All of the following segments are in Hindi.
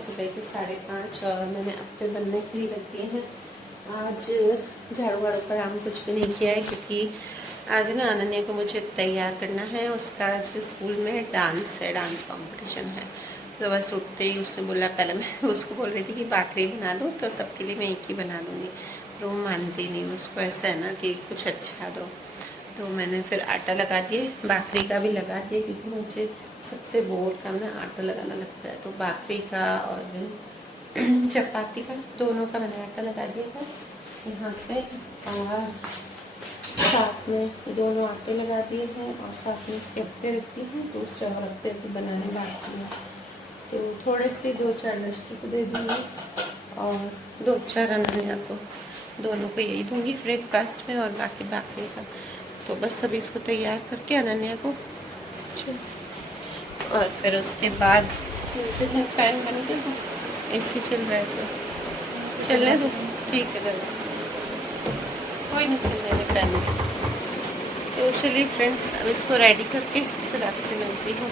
सुबह के 5:30 और मैंने अपने बनने के लिए रख दिए हैं। आज झाड़ू वाड़ू का काम कुछ भी नहीं किया है क्योंकि आज ना अनन्या को मुझे तैयार करना है। उसका जो स्कूल में डांस है, डांस कंपटीशन है। तो बस उठते ही उसने बोला, पहले मैं उसको बोल रही थी कि भाकरी बना दो, तो सबके लिए मैं एक ही बना दूँगी, पर वो मानती नहीं। उसको ऐसा है ना कि कुछ अच्छा दो। तो मैंने फिर आटा लगा दिए, भाकरी का भी लगा दिया क्योंकि मुझे सबसे बोर का ना आटा लगाना लगता है। तो भाकरी का और चपाती का दोनों का मैंने आटा लगा दिया था यहाँ पे, और साथ में दोनों आटे लगा दिए हैं और साथ में इसके अप्पे रखती हूँ। दूसरे और अप्पे भी बनाने बाकी हैं, तो थोड़े से 2-4 लड़की को दे दूँगी और 2-4 अनन्या को, दोनों को यही दूँगी ब्रेकफास्ट में, और बाकी भाकरी का। तो बस अभी इसको तैयार करके अनन्या को और फिर उसके बाद फैन बन गया, एसी चल रहा है तो चलने दो, ठीक है दादा, कोई नहीं चलने दे फैन। तो चलिए फ्रेंड्स, अब इसको रेडी करके फिर आपसे मिलती हूँ।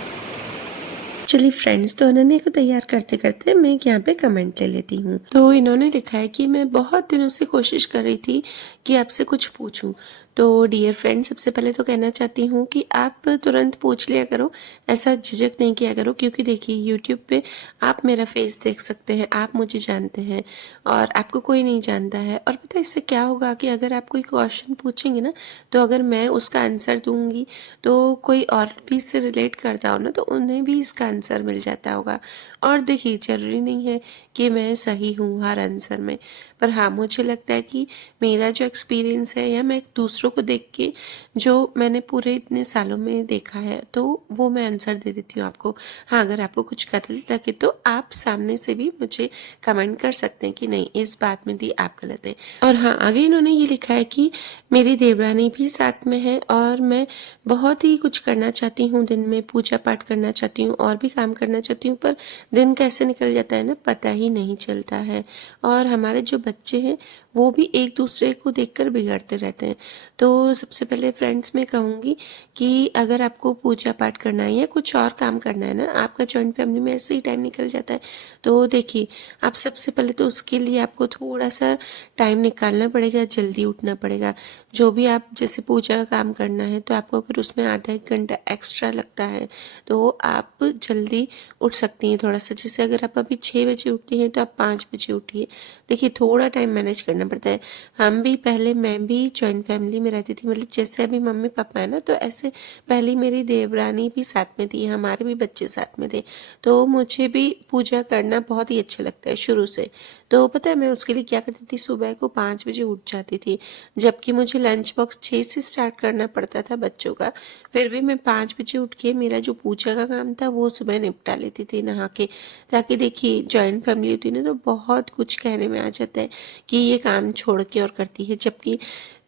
चलिए फ्रेंड्स, तो अनन्या को तैयार करते करते मैं यहाँ पे कमेंट ले लेती हूँ। तो इन्होंने लिखा है कि मैं बहुत दिनों से कोशिश कर रही थी कि आपसे कुछ पूछूं। तो डियर फ्रेंड्स, सबसे पहले तो कहना चाहती हूँ कि आप तुरंत पूछ लिया करो, ऐसा झिझक नहीं किया करो, क्योंकि देखिए यूट्यूब पे आप मेरा फेस देख सकते हैं, आप मुझे जानते हैं और आपको कोई नहीं जानता है। और पता है इससे क्या होगा कि अगर आप कोई क्वेश्चन पूछेंगे ना, तो अगर मैं उसका आंसर दूंगी तो कोई और भी इससे रिलेट करता हो ना, तो उन्हें भी इसका आंसर मिल जाता होगा। और देखिए जरूरी नहीं है कि मैं सही हूँ हर आंसर में, पर हाँ मुझे लगता है कि मेरा जो एक्सपीरियंस है या मैं दूसरों को देख के जो मैंने पूरे इतने सालों में देखा है, तो वो मैं आंसर दे देती हूँ आपको। हाँ, अगर आपको कुछ गलत लगे तो आप सामने से भी मुझे कमेंट कर सकते हैं कि नहीं, इस बात में दी आप गलत हैं। और हाँ, आगे इन्होंने ये लिखा है कि मेरी देवरानी भी साथ में है और मैं बहुत ही कुछ करना चाहती हूँ, दिन में पूजा पाठ करना चाहती हूँ और भी काम करना चाहती हूँ, पर दिन कैसे निकल जाता है ना, पता ही नहीं चलता है। और हमारे जो बच्चे हैं वो भी एक दूसरे को देखकर बिगड़ते रहते हैं। तो सबसे पहले फ्रेंड्स मैं कहूँगी कि अगर आपको पूजा पाठ करना है या कुछ और काम करना है ना, आपका जॉइंट फैमिली में ऐसे ही टाइम निकल जाता है, तो देखिए आप सबसे पहले तो उसके लिए आपको थोड़ा सा टाइम निकालना पड़ेगा, जल्दी उठना पड़ेगा। जो भी आप जैसे पूजा का काम करना है, तो आपको अगर उसमें आधा 1 घंटा एक्स्ट्रा लगता है तो आप जल्दी उठ सकती हैं थोड़ा सा। जैसे अगर आप अभी 6 बजे उठती हैं तो आप 5 बजे उठिए। देखिए थोड़ा टाइम मैनेज करना पड़ता है। हम भी पहले, मैं भी जॉइंट फैमिली में रहती थी, मतलब जैसे अभी मम्मी पापा है ना, तो ऐसे पहले मेरी देवरानी भी साथ में थी, हमारे भी बच्चे साथ में थे। तो मुझे भी पूजा करना बहुत ही अच्छा लगता है शुरू से। तो पता है मैं उसके लिए क्या करती थी, सुबह को 5 बजे उठ जाती थी, जबकि मुझे लंच बॉक्स 6 से स्टार्ट करना पड़ता था बच्चों का। फिर भी मैं 5 बजे उठ के मेरा जो पूजा का काम था वो सुबह निपटा लेती थी नहा के, ताकि देखिए जॉइंट फैमिली होती है ना, तो बहुत कुछ कहने में आ जाता है कि ये काम छोड़ के और करती है। जबकि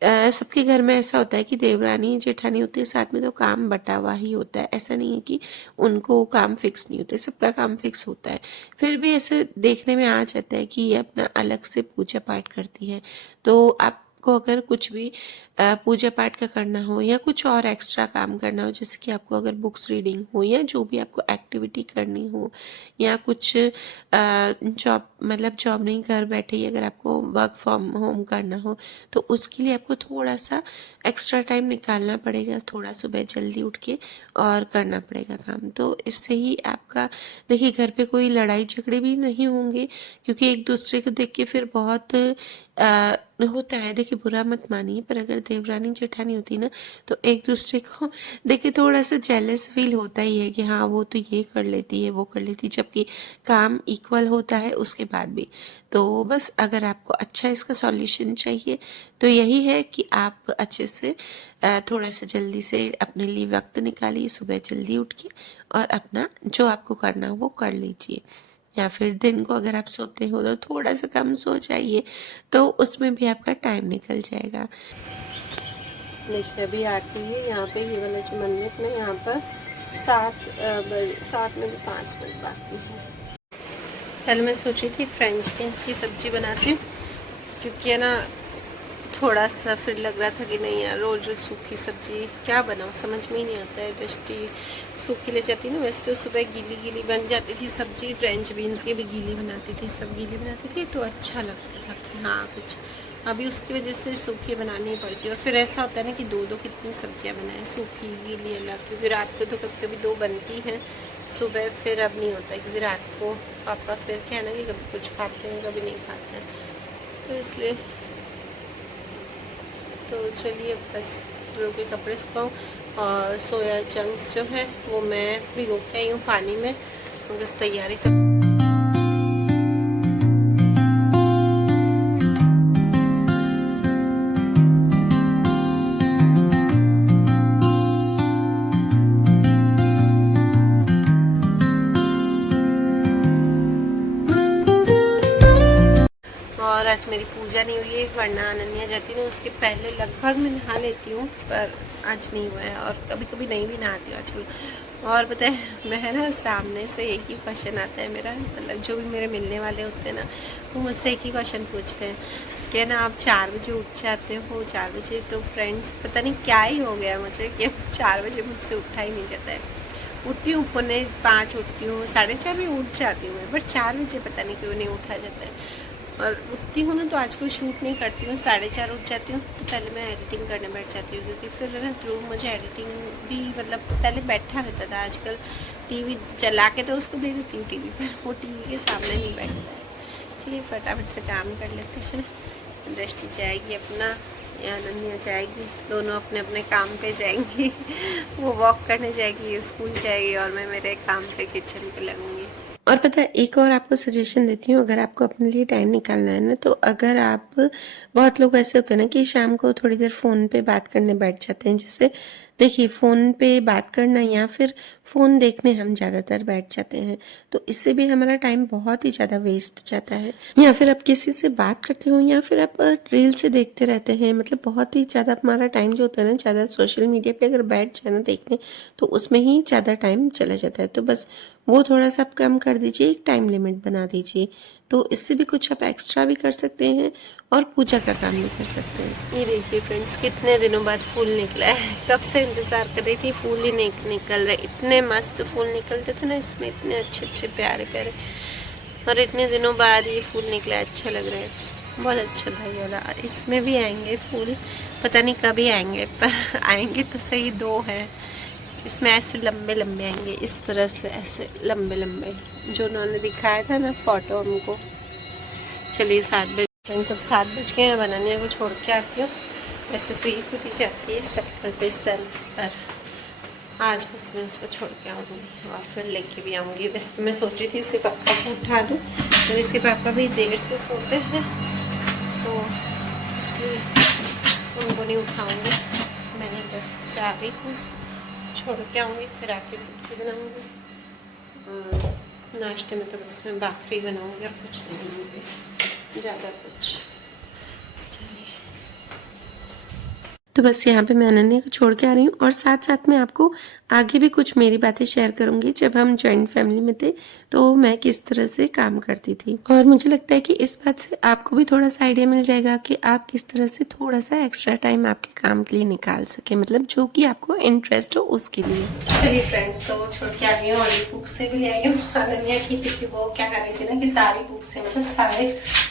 सबके घर में ऐसा होता है कि देवरानी जेठानी होती है साथ में, तो काम बटा हुआ ही होता है। ऐसा नहीं है कि उनको काम फिक्स नहीं होते, सबका काम फिक्स होता है। फिर भी ऐसे देखने में आ जाता है कि ये अपना अलग से पूजा पाठ करती है। तो आपको अगर कुछ भी पूजा पाठ का करना हो या कुछ और एक्स्ट्रा काम करना हो, जैसे कि आपको अगर बुक्स रीडिंग हो या जो भी आपको एक्टिविटी करनी हो, या कुछ जॉब, मतलब जॉब नहीं, घर बैठे ही अगर आपको वर्क फ्रॉम होम करना हो, तो उसके लिए आपको थोड़ा सा एक्स्ट्रा टाइम निकालना पड़ेगा, थोड़ा सुबह जल्दी उठ के और करना पड़ेगा काम। तो इससे ही आपका, देखिए घर पे कोई लड़ाई झगड़े भी नहीं होंगे, क्योंकि एक दूसरे को देख के फिर बहुत होता है। देखिए बुरा मत मानिए, पर अगर देवरानी जेठानी होती ना, तो एक दूसरे को देखिए थोड़ा सा जेलस फील होता ही है कि हाँ वो तो ये कर लेती है, वो कर लेती है, जबकि काम इक्वल होता है उसके बाद भी। तो बस अगर आपको अच्छा इसका सॉल्यूशन चाहिए तो यही है कि आप अच्छे से थोड़ा सा जल्दी से अपने लिए वक्त निकालिए, सुबह जल्दी उठ के और अपना जो आपको करना हो वो कर लीजिए। या फिर दिन को अगर आप सोते हो तो थोड़ा सा कम सो जाइए, तो उसमें भी आपका टाइम निकल जाएगा। देखिए अभी आती है यहाँ पे, ये वाला जो मंदिर ना, यहाँ पर 7 में भी 5 मिनट बाकी है। पहले मैं सोची थी फ्रेंच बीन्स की सब्जी बनाती हूँ, क्योंकि है ना थोड़ा सा फिर लग रहा था कि नहीं यार रोज़ रोज़ सूखी सब्जी क्या बनाऊँ, समझ में ही नहीं आता है। दृष्टि सूखी ले जाती ना, वैसे तो सुबह गीली गीली बन जाती थी सब्जी, फ्रेंच बीन्स की भी गीली बनाती थी, सब गीली बनाती थी तो अच्छा लगता था कि हाँ कुछ। अभी उसकी वजह से सूखी बनानी पड़ती है और फिर ऐसा होता है ना कि दो दो कितनी सब्जियां बनाएं, सूखी गीली अलग, क्योंकि रात को तो कभी कभी दो बनती हैं, सुबह फिर अब नहीं होता क्योंकि रात को पापा फिर क्या है ना कि कभी कुछ खाते हैं कभी नहीं खाते हैं, तो इसलिए तो चलिए बस ड्रो के कपड़े सुखाऊँ और सोया चंक्स जो है वो मैं भिगो के आई हूँ पानी में, बस तैयारी कर। और आज मेरी पूजा नहीं हुई है, वरना अनन्या जाती ना उसके पहले लगभग मैं नहा लेती हूँ, पर आज नहीं हुआ है और कभी कभी नहीं भी नहाती हूँ आजकल। और पता है मैं ना सामने से एक ही क्वेश्चन आता है मेरा, मतलब जो भी मेरे मिलने वाले होते हैं ना वो मुझसे एक ही क्वेश्चन पूछते हैं कि ना आप 4 बजे उठ जाते हो 4 बजे, तो फ्रेंड्स पता नहीं क्या ही हो गया मुझे कि 4 बजे मुझसे उठा ही नहीं जाता है। उठती हूँ 4:45 उठती हूँ, 4:30 भी उठ जाती हूँ मैं, बट 4 बजे पता नहीं क्यों नहीं उठा जाता है। और उठती हूँ ना तो आजकल शूट नहीं करती हूँ, 4:30 उठ जाती हूँ तो पहले मैं एडिटिंग करने बैठ जाती हूँ, क्योंकि फिर ना थ्रू मुझे एडिटिंग भी मतलब पहले बैठा रहता था, आजकल टीवी चला के तो उसको दे देती हूँ टीवी पर, वो टीवी के सामने नहीं बैठता है। चलिए फटाफट से काम कर लेते हैं, दृष्टि जाएगी अपना या अनन्या जाएगी, दोनों अपने अपने काम पे जाएंगी वो वॉक करने जाएगी, स्कूल जाएगी और मैं मेरे काम पे किचन पे लगूंगी। और पता है एक और आपको सजेशन देती हूँ, अगर आपको अपने लिए टाइम निकालना है ना, तो अगर आप, बहुत लोग ऐसे होते हैं ना कि शाम को थोड़ी देर फ़ोन पे बात करने बैठ जाते हैं, जैसे देखिए फ़ोन पे बात करना या फिर फ़ोन देखने हम ज़्यादातर बैठ जाते हैं, तो इससे भी हमारा टाइम बहुत ही ज़्यादा वेस्ट जाता है। या फिर आप किसी से बात करते हो या फिर आप रील से देखते रहते हैं, मतलब बहुत ही ज़्यादा हमारा टाइम जो होता है ना, ज़्यादा सोशल मीडिया पे अगर बैठ जाए ना देखने, तो उसमें ही ज़्यादा टाइम चला जाता है। तो बस वो थोड़ा सा आप कम कर दीजिए, एक टाइम लिमिट बना दीजिए, तो इससे भी कुछ आप एक्स्ट्रा भी कर सकते हैं और पूजा का काम भी कर सकते हैं। ये देखिए फ्रेंड्स कितने दिनों बाद फूल निकला है, कब से इंतज़ार कर रही थी, फूल ही नहीं निकल रहे, इतने मस्त फूल निकलते थे ना इसमें, इतने अच्छे अच्छे प्यारे प्यारे, और इतने दिनों बाद ये फूल निकला है, अच्छा लग रहा है, बहुत अच्छा था ये वाला। इसमें भी आएंगे फूल, पता नहीं कभी आएंगे, पर आएंगे तो सही, 2 है इसमें, ऐसे लंबे लंबे आएंगे, इस तरह से ऐसे लंबे लंबे, जो उन्होंने दिखाया था ना फोटो हमको। चलिए 7 बजे फ्रेंड्स, सब 7 बज गए हैं, बनाने को छोड़ के आती हूँ, वैसे तो ये खुद ही जाती है शक्कर पे सेल्फ पर, आज बस मैं उसको छोड़ के आऊँगी और फिर लेके भी आऊँगी। वैसे मैं सोच रही थी उसके पापा को उठा दूँ, तो इसके पापा भी देर से सोते हैं तो इसलिए उनको नहीं उठाऊँगी, मैंने बस जा रही हूँ छोड़ के आऊँगी, फिर आके सब्जी बनाऊँगी और नाश्ते में तो बस मैं भाखरी बनाऊँगी और कुछ नहीं बनाऊँगी ज़्यादा कुछ। तो बस यहाँ पे मैं अनन्या को छोड़ के आ रही हूँ और साथ साथ में आपको आगे भी कुछ मेरी बातें शेयर करूंगी, जब हम जॉइंट फैमिली में थे तो मैं किस तरह से काम करती थी, और मुझे लगता है कि इस बात से आपको भी थोड़ा सा आइडिया मिल जाएगा कि आप किस तरह से थोड़ा सा एक्स्ट्रा टाइम आपके काम के लिए निकाल सके, मतलब जो कि आपको इंटरेस्ट हो उसके लिए। चलिए फ्रेंड्स, तो छोड़ के आ गई हूँ और बुक से भी ले आई हूँ अनन्या की, क्योंकि वो क्या कर रही थी ना कि सारी बुक से, मतलब सारे,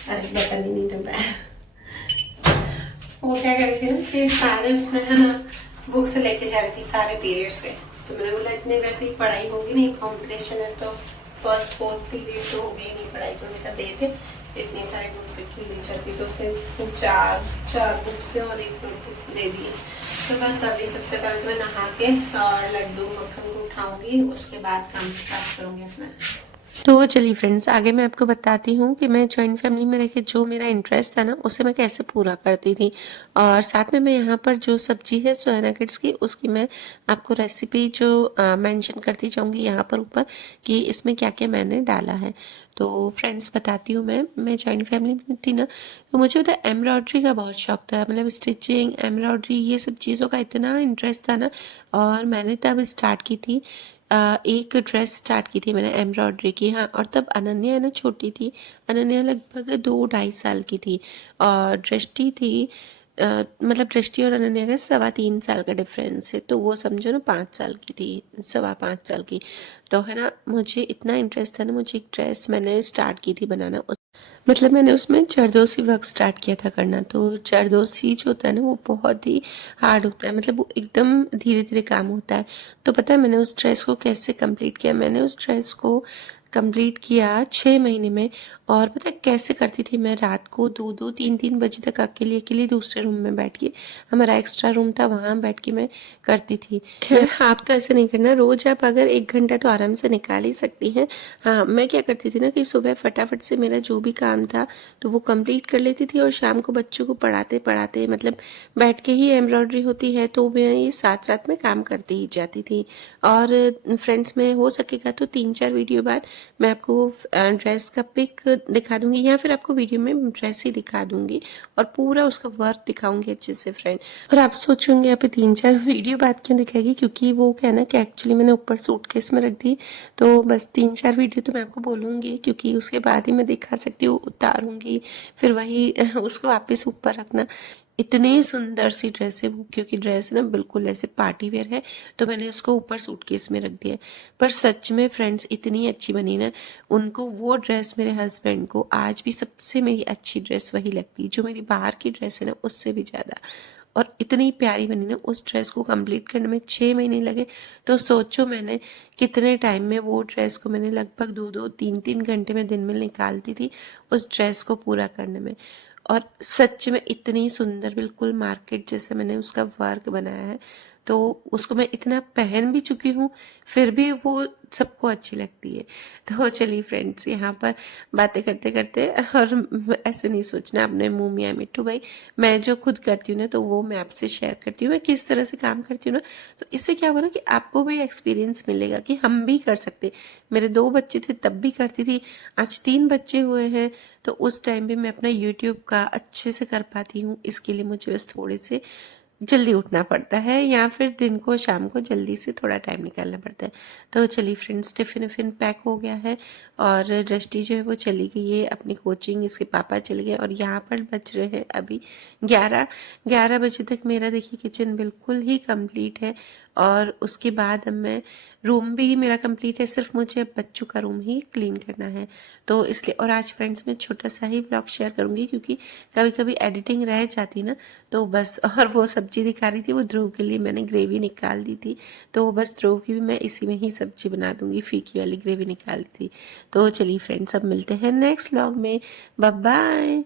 अरे बता नहीं तो मैं वो क्या कर रही थी ना कि सारे उसने है ना बुक्स लेके जा रही थी सारे पीरियड्स के, तो मैंने बोला इतने वैसे ही पढ़ाई होगी नहीं, कंपटीशन है तो फर्स्ट 4th पीरियड तो हो गई नहीं पढ़ाई, तो उनका दे दे, इतनी सारी बुक्स क्यों ले जाती, तो उसने चार बुक्स और एक नोटबुक दे दी। तो बस अभी सबसे पहले तो मैं नहा के और लड्डू मक्खन को उठाऊंगी, उसके बाद काम स्टार्ट करूंगी अपना। तो चलिए फ्रेंड्स, आगे मैं आपको बताती हूँ कि मैं जॉइंट फैमिली में रह के जो मेरा इंटरेस्ट था ना उसे मैं कैसे पूरा करती थी, और साथ में मैं यहाँ पर जो सब्जी है सोया नगेट्स की, उसकी मैं आपको रेसिपी जो मेंशन करती जाऊँगी यहाँ पर ऊपर कि इसमें क्या क्या मैंने डाला है। तो फ्रेंड्स बताती हूँ, मैं जॉइंट फैमिली में थी ना, तो मुझे पता है एम्ब्रॉयडरी का बहुत शौक था, मतलब स्टिचिंग एम्ब्रॉयडरी ये सब चीज़ों का इतना इंटरेस्ट था ना, और मैंने तब स्टार्ट की थी, एक ड्रेस स्टार्ट की थी मैंने एम्ब्रॉयडरी की, हाँ, और तब अनन्या है ना छोटी थी, अनन्या लगभग 2-2.5 साल की थी, और दृष्टि थी मतलब दृष्टि और अनन्या का 3.25 साल का डिफरेंस है, तो वो समझो ना 5 साल की थी, 5.25 साल की। तो है ना, मुझे इतना इंटरेस्ट था ना, मुझे एक ड्रेस मैंने स्टार्ट की थी बनाना। मतलब मैंने उसमें जरदोसी वर्क स्टार्ट किया था करना। तो जरदोसी जो होता है ना, वो बहुत ही हार्ड होता है, मतलब वो एकदम धीरे धीरे काम होता है। तो पता है मैंने उस ड्रेस को कैसे कंप्लीट किया? मैंने उस ड्रेस को कंप्लीट किया 6 महीने में। और पता है कैसे करती थी मैं? रात को 2-3 बजे तक अकेले अकेले दूसरे रूम में बैठ के, हमारा एक्स्ट्रा रूम था, वहाँ बैठ के मैं करती थी। खैर आप तो ऐसे नहीं करना, रोज आप अगर 1 घंटा तो आराम से निकाल ही सकती हैं। हाँ, मैं क्या करती थी ना कि सुबह फटाफट से मेरा जो भी काम था तो वो कंप्लीट कर लेती थी, और शाम को बच्चों को पढ़ाते पढ़ाते, मतलब बैठ के ही एम्ब्रॉयडरी होती है तो मैं ये साथ साथ में काम करती ही जाती थी। और फ्रेंड्स में हो सकेगा तो 3-4 वीडियो बाद मैं आपको ड्रेस का पिक दिखा दूंगी, या फिर आपको वीडियो में ड्रेस ही दिखा दूंगी और पूरा उसका वर्क दिखाऊंगी अच्छे से फ्रेंड। और आप सोचोगे यहाँ पे 3-4 वीडियो बाद क्यों दिखाएगी? क्योंकि वो क्या है ना कि एक्चुअली मैंने ऊपर सूटकेस में रख दी, तो बस 3-4 वीडियो तो मैं आपको बोलूँगी, क्योंकि उसके बाद ही मैं दिखा सकती हूँ, उतारूँगी फिर वही उसको वापस ऊपर रखना। इतनी सुंदर सी ड्रेस है वो, क्योंकि ड्रेस ना बिल्कुल ऐसे पार्टी वेयर है, तो मैंने उसको ऊपर सूटकेस में रख दिया। पर सच में फ्रेंड्स इतनी अच्छी बनी ना, उनको वो ड्रेस, मेरे हस्बैंड को आज भी सबसे मेरी अच्छी ड्रेस वही लगती है, जो मेरी बाहर की ड्रेस है ना उससे भी ज़्यादा। और इतनी प्यारी बनी ना, उस ड्रेस को कंप्लीट करने में 6 महीने लगे। तो सोचो मैंने कितने टाइम में वो ड्रेस को, मैंने लगभग 2-3 घंटे में दिन में निकालती थी उस ड्रेस को पूरा करने में। और सच में इतनी सुंदर, बिल्कुल मार्केट जैसे मैंने उसका वर्क बनाया है। तो उसको मैं इतना पहन भी चुकी हूँ, फिर भी वो सबको अच्छी लगती है। तो चलिए फ्रेंड्स, यहाँ पर बातें करते करते, और ऐसे नहीं सोचना अपने मुंह मियाँ मिट्टू भाई, मैं जो खुद करती हूँ ना तो वो मैं आपसे शेयर करती हूँ, मैं किस तरह से काम करती हूँ ना। तो इससे क्या होगा ना कि आपको भी एक्सपीरियंस मिलेगा कि हम भी कर सकते। मेरे 2 बच्चे थे तब भी करती थी, आज 3 बच्चे हुए हैं, तो उस टाइम भी मैं अपना यूट्यूब का अच्छे से कर पाती हूँ। इसके लिए मुझे बस थोड़े से जल्दी उठना पड़ता है, या फिर दिन को शाम को जल्दी से थोड़ा टाइम निकालना पड़ता है। तो चलिए फ्रेंड्स, टिफिन विफिन पैक हो गया है, और दृष्टि जो है वो चली गई है अपनी कोचिंग, इसके पापा चले गए, और यहाँ पर बज रहे हैं अभी 11 बजे तक मेरा देखिए किचन बिल्कुल ही कंप्लीट है। और उसके बाद अब मैं, रूम भी मेरा कंप्लीट है, सिर्फ मुझे अब बच्चों का रूम ही क्लीन करना है। तो इसलिए, और आज फ्रेंड्स मैं छोटा सा ही ब्लॉग शेयर करूंगी, क्योंकि कभी कभी एडिटिंग रह जाती ना, तो बस। और वो सब्जी दिखा रही थी, वो ध्रुव के लिए मैंने ग्रेवी निकाल दी थी, तो बस ध्रुव की भी मैं इसी में ही सब्जी बना दूंगी, फीकी वाली ग्रेवी निकाल दी थी। तो चलिए फ्रेंड्स, अब मिलते हैं नेक्स्ट व्लॉग में। Bye bye.